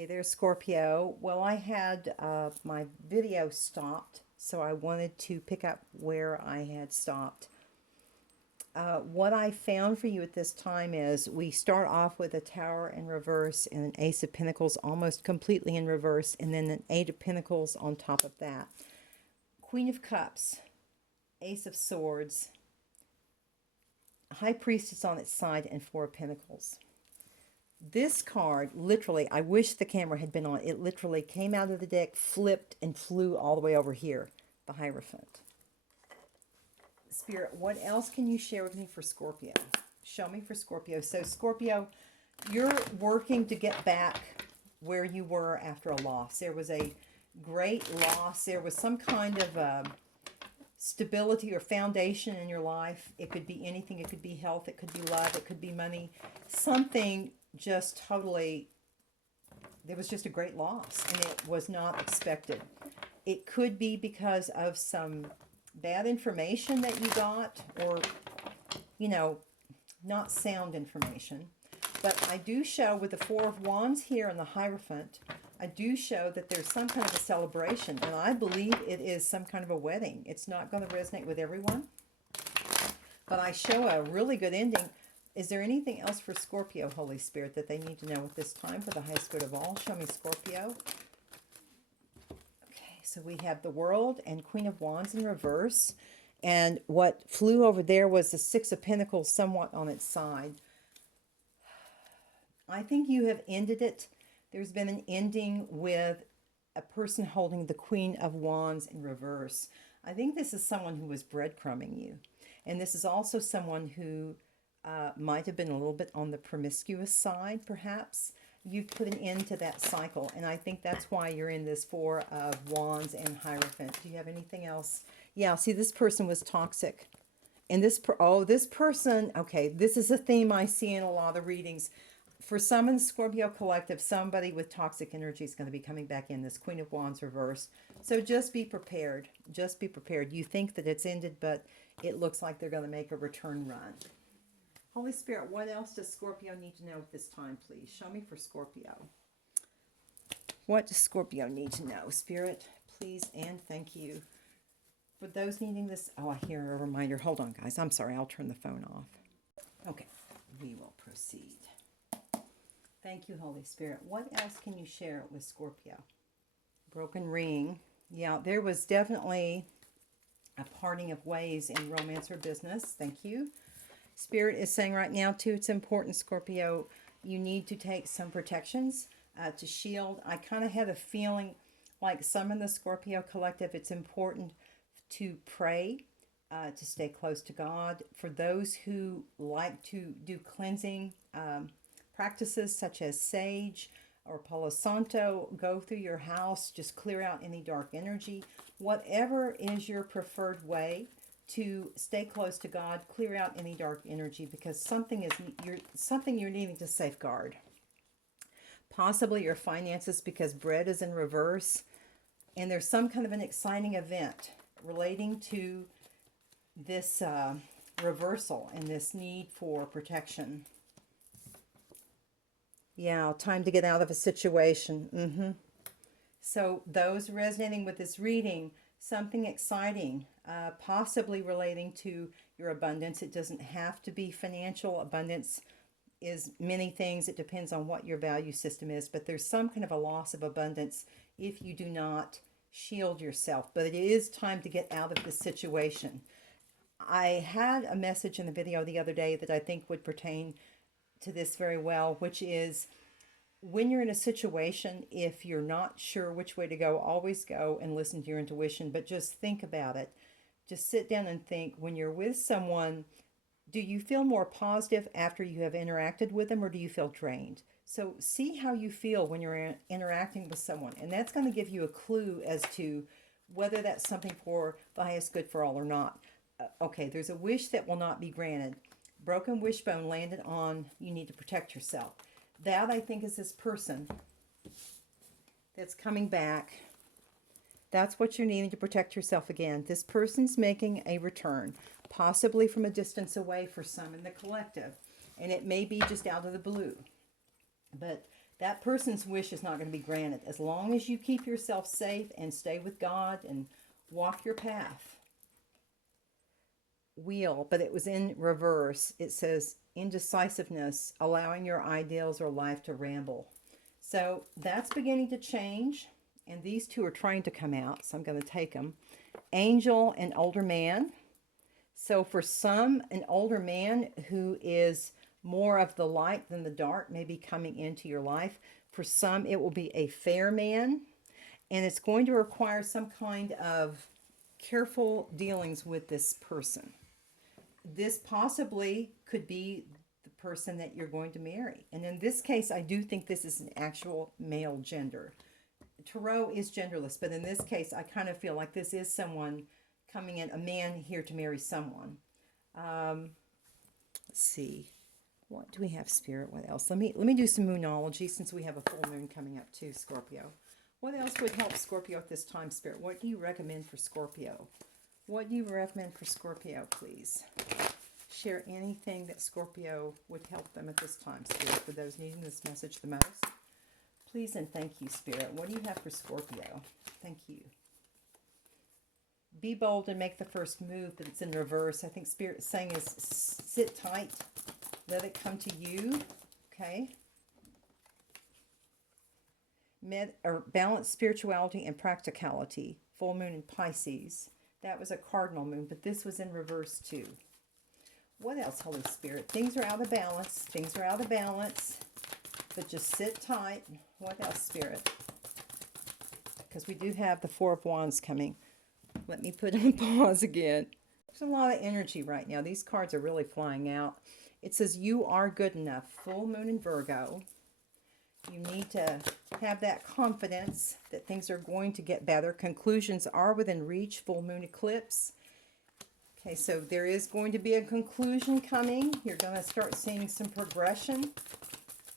Hey there, Scorpio. Well, I had my video stopped, so I wanted to pick up where I had stopped. What I found for you at this time is we start off with a Tower in reverse and an Ace of Pentacles almost completely in reverse, and then an Eight of Pentacles on top of that. Queen of Cups, Ace of Swords, High Priestess on its side, and Four of Pentacles. This card, literally, I wish the camera had been on. It literally came out of the deck, flipped, and flew all the way over here, the Hierophant. Spirit, what else can you share with me for Scorpio? Show me for Scorpio. So, Scorpio, you're working to get back where you were after a loss. There was a great loss. There was some kind of stability or foundation in your life. It could be anything. It could be health. It could be love. It could be money. Something just totally, there was just a great loss and it was not expected. It could be because of some bad information that you got, or, you know, not sound information. But I do show with the Four of Wands here and the Hierophant, I do show that there's some kind of a celebration, and I believe it is some kind of a wedding. It's not going to resonate with everyone, but I show a really good ending. Is there anything else for Scorpio, Holy Spirit, that they need to know at this time for the highest good of all? Show me Scorpio. Okay, so we have the World and Queen of Wands in reverse. And what flew over there was the Six of Pentacles somewhat on its side. I think you have ended it. There's been an ending with a person holding the Queen of Wands in reverse. I think this is someone who was breadcrumbing you. And this is also someone who might have been a little bit on the promiscuous side, perhaps. You've put an end to that cycle, and I think that's why you're in this Four of Wands and Hierophant. Do you have anything else? Yeah, see, this person was toxic. And this person, okay, this is a theme I see in a lot of readings. For some in the Scorpio collective, somebody with toxic energy is going to be coming back in, this Queen of Wands reverse. So just be prepared. Just be prepared. You think that it's ended, but it looks like they're going to make a return run. Holy Spirit, what else does Scorpio need to know at this time, please? Show me for Scorpio. What does Scorpio need to know? Spirit, please and thank you. For those needing this, oh, I hear a reminder. Hold on, guys. I'm sorry. I'll turn the phone off. Okay, we will proceed. Thank you, Holy Spirit. What else can you share with Scorpio? Broken ring. Yeah, there was definitely a parting of ways in romance or business. Thank you. Spirit is saying right now, too, it's important, Scorpio, you need to take some protections to shield. I kind of had a feeling like some in the Scorpio collective, it's important to pray, to stay close to God. For those who like to do cleansing practices such as sage or Palo Santo, go through your house, just clear out any dark energy. Whatever is your preferred way to stay close to God, clear out any dark energy, because something you're needing to safeguard. Possibly your finances, because bread is in reverse, and there's some kind of an exciting event relating to this reversal and this need for protection. Yeah, time to get out of a situation. So those resonating with this reading, something exciting, possibly relating to your abundance. It doesn't have to be financial. Abundance is many things. It depends on what your value system is, but there's some kind of a loss of abundance if you do not shield yourself. But it is time to get out of this situation. I had a message in the video the other day that I think would pertain to this very well, which is when you're in a situation, if you're not sure which way to go, always go and listen to your intuition, but just think about it. Just sit down and think, when you're with someone, do you feel more positive after you have interacted with them, or do you feel drained? So see how you feel when you're interacting with someone, and that's going to give you a clue as to whether that's something for the highest good for all or not. Okay, there's a wish that will not be granted. Broken wishbone landed on, you need to protect yourself. That, I think, is this person that's coming back. That's what you're needing to protect yourself again. This person's making a return, possibly from a distance away for some in the collective. And it may be just out of the blue. But that person's wish is not going to be granted. As long as you keep yourself safe and stay with God and walk your path. Wheel, but it was in reverse. It says indecisiveness, allowing your ideals or life to ramble. So that's beginning to change. And these two are trying to come out, so I'm going to take them. Angel and older man. So for some, an older man who is more of the light than the dark may be coming into your life. For some, it will be a fair man. And it's going to require some kind of careful dealings with this person. This possibly could be the person that you're going to marry. And in this case, I do think this is an actual male gender. Tarot is genderless, but in this case, I kind of feel like this is someone coming in, a man here to marry someone. Let's see. What do we have, Spirit? What else? Let me do some moonology since we have a full moon coming up too, Scorpio. What else would help Scorpio at this time, Spirit? What do you recommend for Scorpio? What do you recommend for Scorpio, please? Share anything that Scorpio would help them at this time, Spirit, for those needing this message the most. Please and thank you, Spirit. What do you have for Scorpio? Thank you. Be bold and make the first move, but it's in reverse. I think Spirit is saying is sit tight. Let it come to you. Okay. Balance spirituality and practicality. Full moon in Pisces. That was a cardinal moon, but this was in reverse too. What else, Holy Spirit? Things are out of balance. Things are out of balance. But just sit tight. What else, Spirit? Because we do have the Four of Wands coming. Let me put on pause again. There's a lot of energy right now. These cards are really flying out. It says you are good enough. Full moon in Virgo. You need to have that confidence that things are going to get better. Conclusions are within reach. Full moon eclipse. Okay, so there is going to be a conclusion coming. You're going to start seeing some progression.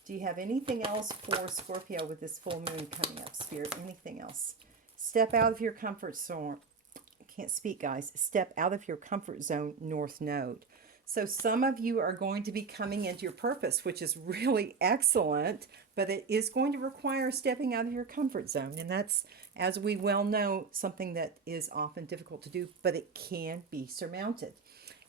Do you have anything else for Scorpio with this full moon coming up, Spirit? Anything else? Step out of your comfort zone. I can't speak, guys. Step out of your comfort zone, North Node. So some of you are going to be coming into your purpose, which is really excellent, but it is going to require stepping out of your comfort zone. And that's, as we well know, something that is often difficult to do, but it can be surmounted.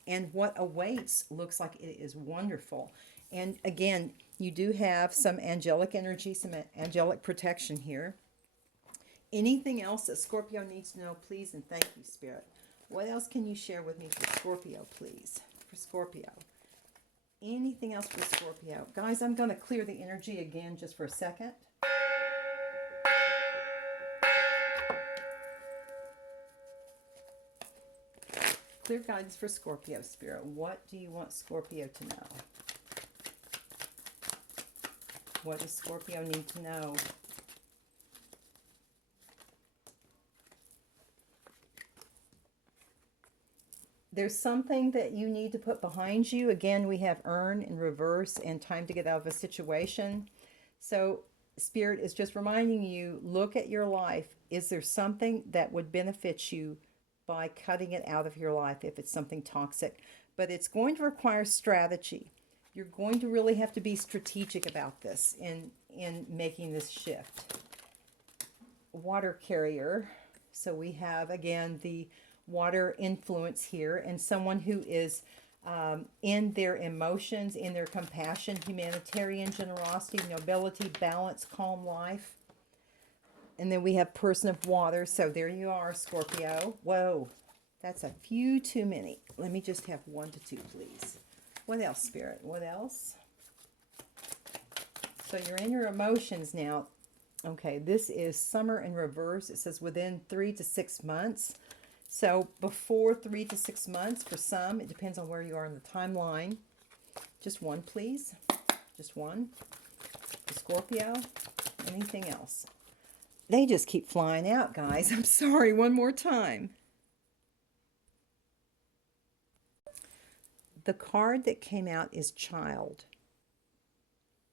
And what awaits looks like it is wonderful. And again, you do have some angelic energy, some angelic protection here. Anything else that Scorpio needs to know, please and thank you, Spirit. What else can you share with me for Scorpio, please? For Scorpio. Anything else for Scorpio? Guys, I'm going to clear the energy again just for a second. Clear guidance for Scorpio, Spirit. What do you want Scorpio to know? What does Scorpio need to know? There's something that you need to put behind you. Again, we have earn in reverse and time to get out of a situation. So Spirit is just reminding you, look at your life. Is there something that would benefit you by cutting it out of your life if it's something toxic? But it's going to require strategy. You're going to really have to be strategic about this in making this shift. Water carrier. So we have, again, the water influence here, and someone who is in their emotions, in their compassion, humanitarian generosity, nobility, balance, calm life. And then we have person of water. So there you are, Scorpio. Whoa, that's a few too many. Let me just have 1 to 2, please. What else, Spirit? What else? So you're in your emotions now. Okay, this is summer in reverse. It says within 3 to 6 months. So before 3 to 6 months for some, it depends on where you are in the timeline. Just 1, please. Just 1. For Scorpio. Anything else? They just keep flying out, guys. I'm sorry. One more time. The card that came out is Child.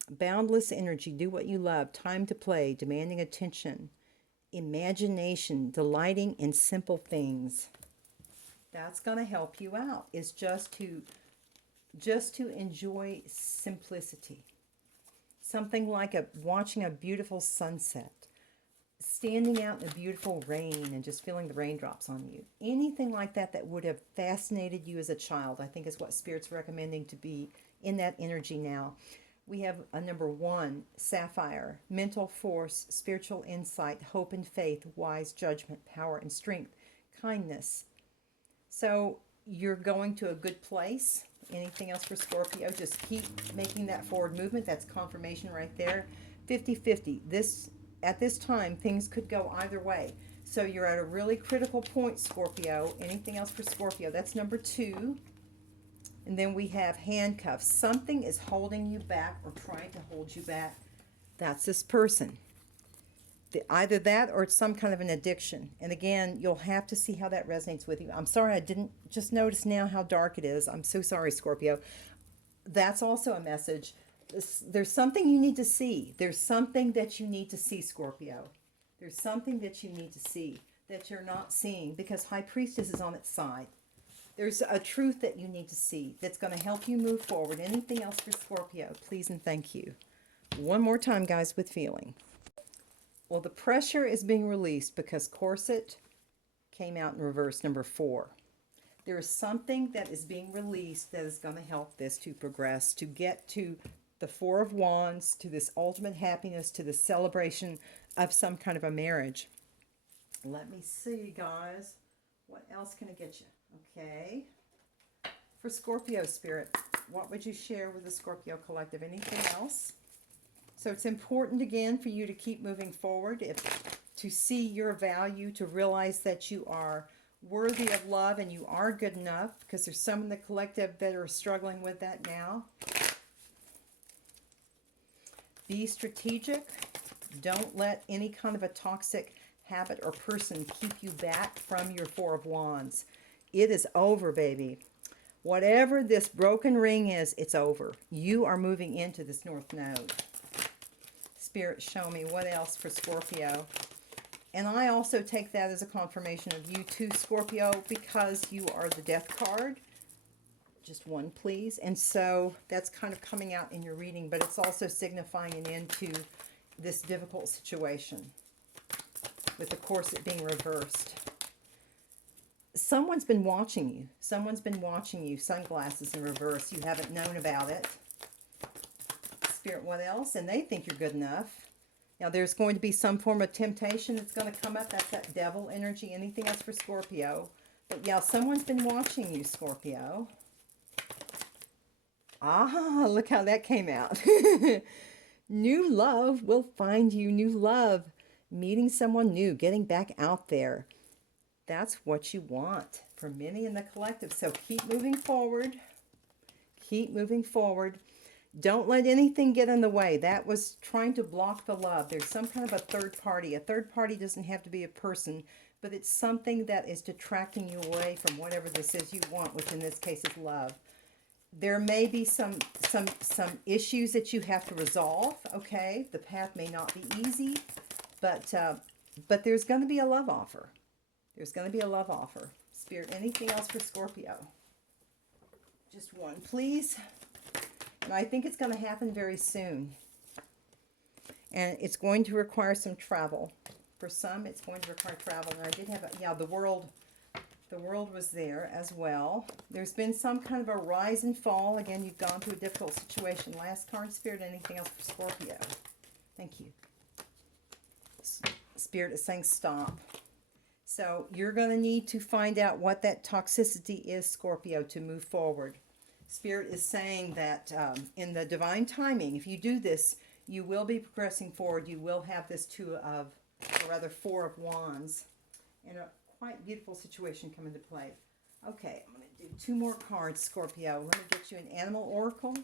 Boundless energy. Do what you love. Time to play. Demanding attention. Imagination. Delighting in simple things. That's going to help you out. Is just to enjoy simplicity. something like watching a beautiful sunset, standing out in the beautiful rain and just feeling the raindrops on you. Anything like that that would have fascinated you as a child, I think is what Spirit's recommending to be in that energy now. We have a number 1, sapphire, mental force, spiritual insight, hope and faith, wise judgment, power and strength, kindness. So you're going to a good place. Anything else for Scorpio? Just keep making that forward movement. That's confirmation right there. 50-50. At this time, things could go either way. So you're at a really critical point, Scorpio. Anything else for Scorpio? That's number 2. And then we have handcuffs. Something is holding you back or trying to hold you back. That's this person. Either that or it's some kind of an addiction. And again, you'll have to see how that resonates with you. I'm sorry, I didn't just notice now how dark it is. I'm so sorry, Scorpio. That's also a message. There's something you need to see. There's something that you need to see, Scorpio. There's something that you need to see that you're not seeing because High Priestess is on its side. There's a truth that you need to see that's going to help you move forward. Anything else for Scorpio? Please and thank you. One more time, guys, with feeling. Well, the pressure is being released because corset came out in reverse, number 4. There is something that is being released that is going to help this to progress, to get to the 4 of Wands, to this ultimate happiness, to the celebration of some kind of a marriage. Let me see, guys. What else can I get you? Okay. For Scorpio Spirit, what would you share with the Scorpio Collective? Anything else? So it's important, again, for you to keep moving forward, to see your value, to realize that you are worthy of love and you are good enough, because there's some in the collective that are struggling with that now. Be strategic. Don't let any kind of a toxic habit or person keep you back from your 4 of Wands. It is over, baby. Whatever this broken ring is, it's over. You are moving into this North Node. Spirit, show me what else for Scorpio. And I also take that as a confirmation of you too, Scorpio, because you are the Death card. Just one, please. And so that's kind of coming out in your reading, but it's also signifying an end to this difficult situation with the corset being reversed. Someone's been watching you. Someone's been watching you. Sunglasses in reverse. You haven't known about it. Spirit, what else? And they think you're good enough. Now, there's going to be some form of temptation that's going to come up. That's that devil energy. Anything else for Scorpio? But yeah, someone's been watching you, Scorpio. Ah, look how that came out. New love will find you. New love. Meeting someone new. Getting back out there. That's what you want for many in the collective. So keep moving forward. Keep moving forward. Don't let anything get in the way. That was trying to block the love. There's some kind of a third party. A third party doesn't have to be a person, but it's something that is detracting you away from whatever this is you want, which in this case is love. There may be some issues that you have to resolve, okay? The path may not be easy, but there's going to be a love offer. There's going to be a love offer. Spirit, anything else for Scorpio? Just one, please. And I think it's going to happen very soon. And it's going to require some travel. For some, it's going to require travel. And I did have, the world was there as well. There's been some kind of a rise and fall. Again, you've gone through a difficult situation. Last card, Spirit, anything else for Scorpio? Thank you. Spirit is saying stop. So you're going to need to find out what that toxicity is, Scorpio, to move forward. Spirit is saying that in the divine timing, if you do this, you will be progressing forward. You will have this 4 of Wands, and a quite beautiful situation come into play. Okay, I'm going to do 2 more cards, Scorpio. Let me get you an animal oracle.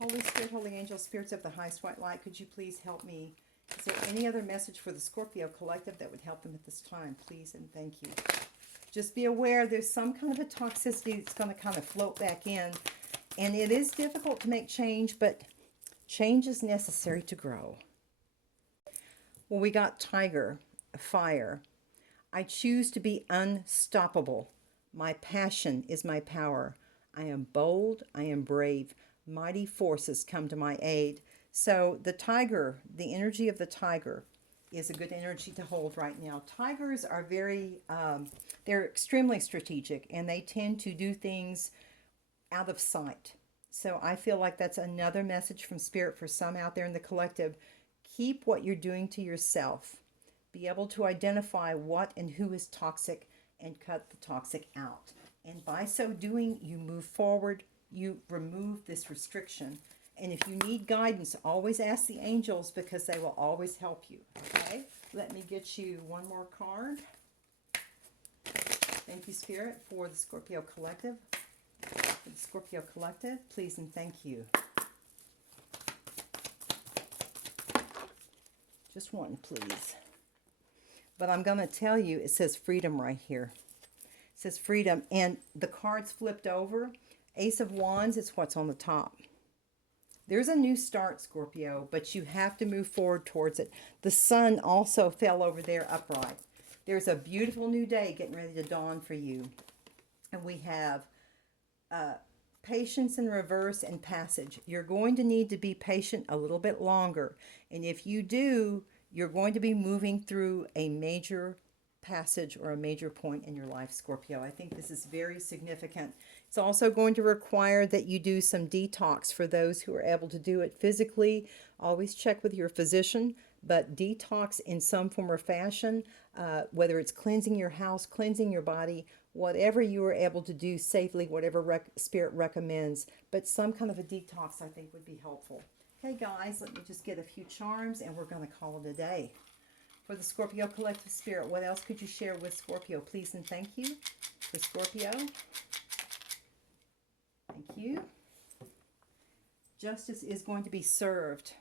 Holy Spirit, Holy Angel, Spirits of the highest white light, could you please help me? Is there any other message for the Scorpio collective that would help them at this time? Please and thank you. Just be aware there's some kind of a toxicity that's going to kind of float back in. And it is difficult to make change, but change is necessary to grow. Well, we got Tiger, Fire. I choose to be unstoppable. My passion is my power. I am bold. I am brave. Mighty forces come to my aid. So the tiger, the energy of the tiger is a good energy to hold right now. Tigers are they're extremely strategic, and they tend to do things out of sight. So I feel like that's another message from Spirit for some out there in the collective. Keep what you're doing to yourself. Be able to identify what and who is toxic and cut the toxic out. And by so doing, you move forward, you remove this restriction. And if you need guidance, always ask the angels because they will always help you. Okay? Let me get you one more card. Thank you, Spirit, for the Scorpio Collective. For the Scorpio Collective, please and thank you. Just one, please. But I'm going to tell you, it says freedom right here. It says freedom, and the cards flipped over. Ace of Wands is what's on the top. There's a new start, Scorpio, but you have to move forward towards it. The sun also fell over there upright. There's a beautiful new day getting ready to dawn for you. And we have patience in reverse and passage. You're going to need to be patient a little bit longer. And if you do, you're going to be moving through a major passage or a major point in your life, Scorpio. I think this is very significant. It's also going to require that you do some detox for those who are able to do it physically. Always check with your physician, but detox in some form or fashion, whether it's cleansing your house, cleansing your body, whatever you are able to do safely, whatever Spirit recommends, but some kind of a detox I think would be helpful. Okay, guys, let me just get a few charms and we're going to call it a day. For the Scorpio Collective Spirit, what else could you share with Scorpio? Please and thank you. For Scorpio, thank you. Justice is going to be served.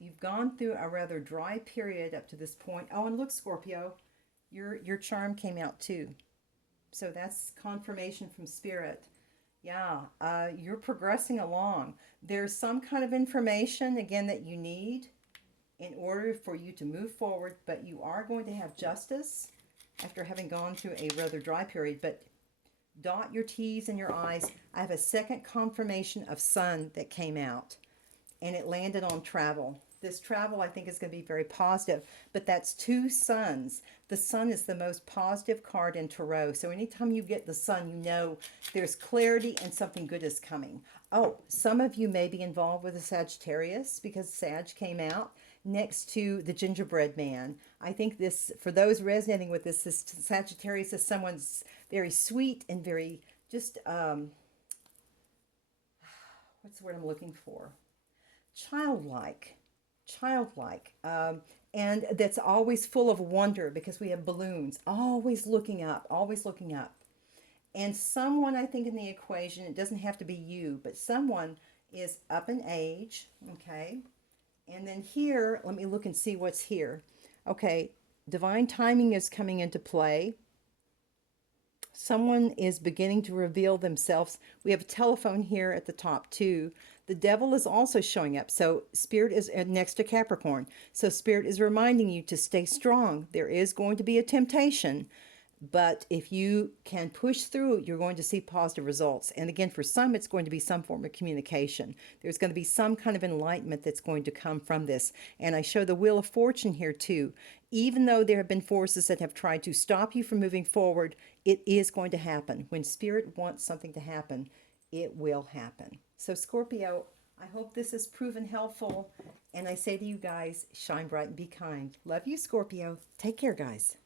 You've gone through a rather dry period up to this point. Oh, and look, Scorpio, your charm came out too. So that's confirmation from Spirit. Yeah, you're progressing along. There's some kind of information, again, that you need in order for you to move forward, but you are going to have justice after having gone through a rather dry period. But dot your T's and your I's. I have a second confirmation of sun that came out, and it landed on travel. This travel, I think, is going to be very positive, but that's two suns. The sun is the most positive card in Tarot, so anytime you get the sun, you know there's clarity and something good is coming. Oh, some of you may be involved with a Sagittarius because Sag came out next to the gingerbread man. I think this, for those resonating with this Sagittarius is someone's very sweet and very just, what's the word I'm looking for? Childlike, and that's always full of wonder because we have balloons, always looking up, always looking up. And someone, I think, in the equation, it doesn't have to be you, but someone is up in age, okay? And then here, let me look and see what's here. Okay, divine timing is coming into play. Someone is beginning to reveal themselves. We have a telephone here at the top too. The devil is also showing up. So Spirit is next to Capricorn. So Spirit is reminding you to stay strong. There is going to be a temptation, but if you can push through, you're going to see positive results. And again, for some, it's going to be some form of communication. There's going to be some kind of enlightenment that's going to come from this. And I show the Wheel of Fortune here too. Even though there have been forces that have tried to stop you from moving forward, it is going to happen. When Spirit wants something to happen, it will happen. So Scorpio, I hope this has proven helpful. And I say to you guys, shine bright and be kind. Love you, Scorpio. Take care, guys.